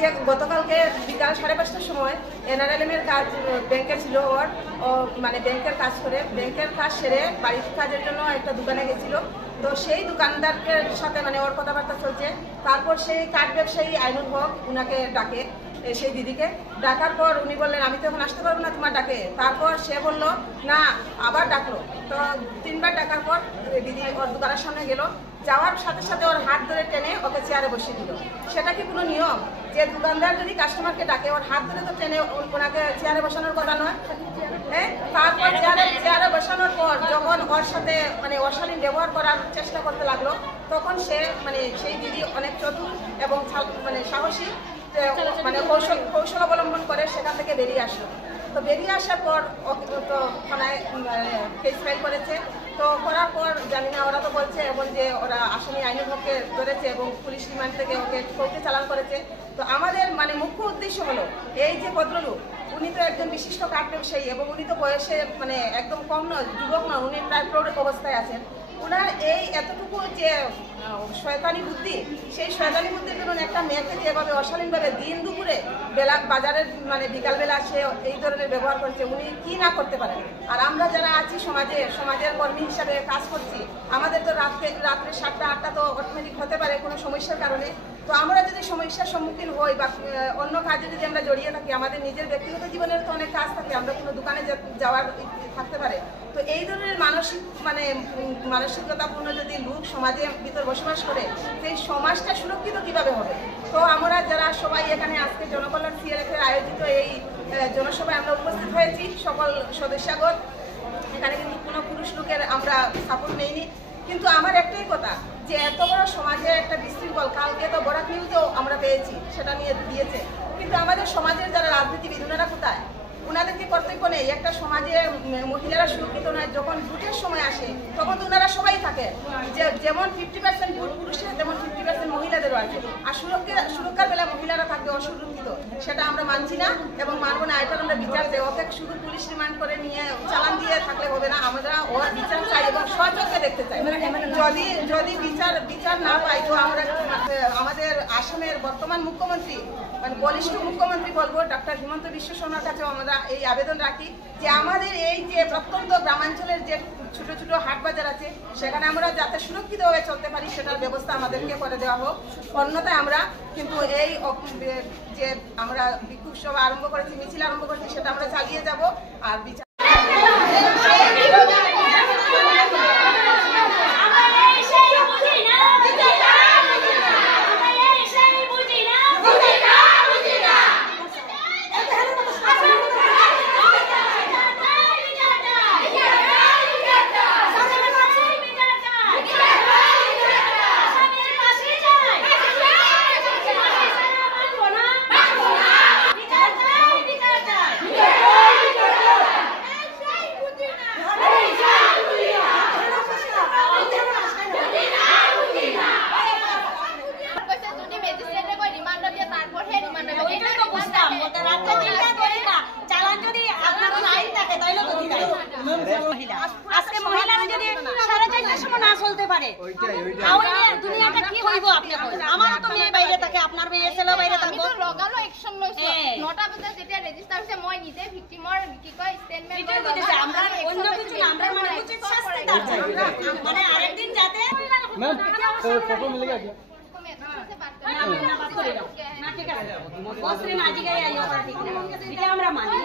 যে গতকালকে বিকাল 5:30টার সময় NRLM এর কাজ ব্যাংকে ছিল, ওর মানে ব্যাংকের কাজ করে ব্যাংকের কাজ সেরে বাড়ির কাজের জন্য একটা দোকানে গেছিল। তো সেই দোকানদারের সাথে মানে ওর কথাবার্তা চলছে। তারপর সেই কাঠ ব্যবসায়ী আইনুল হক উনাকে ডাকে, সেই দিদিকে ডাকার পর উনি বললেন আমি তো এখন আসতে পারবো না তোমার ডাকে। তারপর সে বলল না, আবার ডাকলো। তো 3বার ডাকার পর দিদি ওর দোকানের সামনে গেল, যাওয়ার সাথে সাথে ওর হাত ধরে টেনে ওকে চেয়ারে বসিয়ে দিল। সেটা কি কোনো নিয়ম যে দোকানদার যদি কাস্টমারকে ডাকে ওর হাত ধরে তো টেনে ওনাকে চেয়ারে বসানোর কথা নয়? হ্যাঁ, তারপর চেয়ারে বসানোর পর যখন ওর সাথে মানে অশালীন ব্যবহার করার চেষ্টা করতে লাগলো, তখন সে মানে সেই দিদি অনেক চতুর এবং মানে সাহসী মানে কৌশল অবলম্বন করে সেখান থেকে বেরিয়ে আসলো। তো বেরিয়ে আসার পর তো থানায় কেস ফাইল করেছে। তো করার পর জানি না, ওরা তো বলছে এবং যে ওরা আসামি আইনুল হককে ধরেছে এবং পুলিশ রিমান্ড থেকে ওকে কোর্টে চালান করেছে। তো আমাদের মানে মুখ্য উদ্দেশ্য হলো এই যে ভদ্রলোক, উনি তো একজন বিশিষ্ট কাঠ ব্যবসায়ী এবং উনি তো বয়সে মানে একদম কম নয়, যুবক নয়, উনি প্রায় প্রৌঢ় অবস্থায় আছেন। ওনার এই এতটুকু যে শয়তানি বুদ্ধি, সেই শয়তানি বুদ্ধির জন্য একটা মেয়েকে যেভাবে অশালীনভাবে দিন দুপুরে বাজারের মানে বিকালবেলা সে এই ধরনের ব্যবহার করছে, উনি কি না করতে পারেন। আর আমরা যারা আছি সমাজের কর্মী হিসাবে কাজ করছি, আমাদের তো রাত্রে 7টা 8টা তো অটোমেটিক হতে পারে কোনো সমস্যার কারণে। তো আমরা যদি সমস্যার সম্মুখীন হই বা অন্য কাজে যদি আমরা জড়িয়ে থাকি, আমাদের নিজের ব্যক্তিগত জীবনের তো অনেক কাজ থাকে, আমরা কোনো দোকানে যাওয়ার থাকতে পারে। তো এই ধরনের মানসিকতাপূর্ণ যদি লোক সমাজের ভিতর বসবাস করে, সেই সমাজটা সুরক্ষিত কিভাবে হবে? তো আমরা যারা সবাই এখানে আজকে জনকল্যাণ CLF এর আয়োজিত এই জনসভায় আমরা উপস্থিত হয়েছি, সকল সদস্যগণ। এখানে কিন্তু কোনো পুরুষ লোকের আমরা সাপোর্ট নেইনি, কিন্তু আমার একটাই কথা যে এত বড় সমাজে একটা বিশৃঙ্খল, কালকে তো বরাক নিউজেও আমরা পেয়েছি, সেটা নিয়ে দিয়েছে। কিন্তু আমাদের সমাজের যারা রাজনীতিবিদ ওনারা কোথায়? ওনাদেরকে কর্তব্য নেই? একটা সমাজে মহিলারা সুরক্ষিত নয়, যখন ভোটের সময় আসে তখন তো ওনারা সবাই থাকে, যে যেমন 50% ভোট পুরুষের তেমন 50% মহিলাদেরও আছে। আর সুরক্ষার বেলা মহিলারা থাকবে অসুরক্ষিত, সেটা আমরা মানছি না এবং মানবো না। এটার আমরা বিচার চাই। ওকে শুধু পুলিশ রিমান্ড করে নিয়ে চালান দিয়ে থাকলে হবে না, আমরা ওর বিচার চাই এবং সচক্ষে দেখতে চাই। যদি বিচার না পাই, তো আমরা আমাদের আসামের বর্তমান মুখ্যমন্ত্রী মানে বলিষ্ঠ মুখ্যমন্ত্রী বলবো ডক্টর হিমন্ত বিশ্ব শর্মার কাছে আমরা এই আবেদন রাখি যে আমাদের এই যে প্রত্যন্ত গ্রামাঞ্চলের যে ছোট ছোট হাট বাজার আছে, সেখানে আমরা যাতে সুরক্ষিতভাবে চলতে পারি সেটার ব্যবস্থা আমাদেরকে করে দেওয়া হোক। অন্যথায় আমরা কিন্তু এই যে আমরা বিক্ষোভ সভা আরম্ভ করেছি, মিছিল আরম্ভ করেছি, সেটা আমরা চালিয়ে যাব। আর বিচার আজকে মহিলারা যদি 4:30টার সময় না চলতে পারে, তাহলে দুনিয়াটা কি হইব? আপনি বলেন। আমার তো মেয়ে বাইরে থাকে, আপনার মেয়ে ছেলে বাইরে থাকে। আমি তো লগালো অ্যাকশন লৈছো 9টা বজাত যেতিয়া ৰেজিষ্টাৰ হৈছে, মই নিজে ভিক্টিমৰ কি কয় স্টেটমেন্ট দিছে। আমরা অন্য কিছু না, আমরা মানে উচিত শাস্তি চাই। মানে আরেকদিন যাতে ম্যাম ফটো মিলে গেছে না, ঠিক আছে বস রে না, আজকে আইও ঠিক না, এটা আমরা মানি।